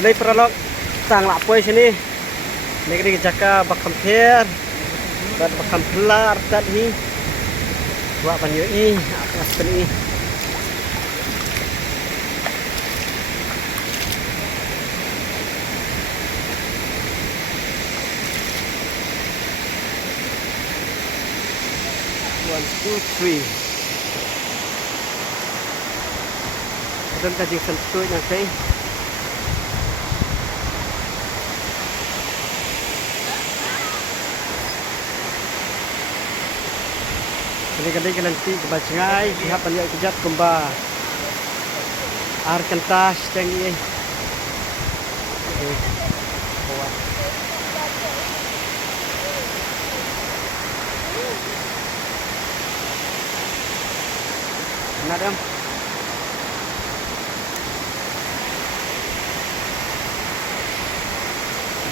Lay pralog tang la poi sini. Negeri jaka bakam pher. Bad bakam pelar tat hi. Wa banyo i akas peni. One, two, three. Dan tadi sentuh nanti. Kali-kali nanti kebacengai pihak banyak kejap kembar. Ar kentas tinggi. Bawah. Nadam.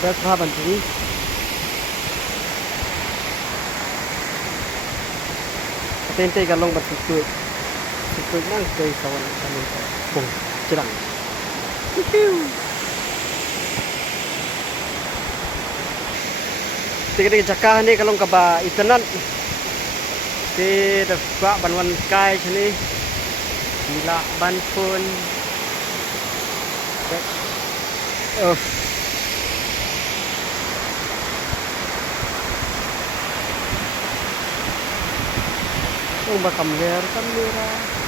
Dah berapa ini? Tente galong bersutut. Sutut nang dari kawan kami. Bung, cerang. Tiga-tiga cakah ni kalau kaba itenan. Di dekat banwan kai sini. Bila ban pun. Bakam kamera.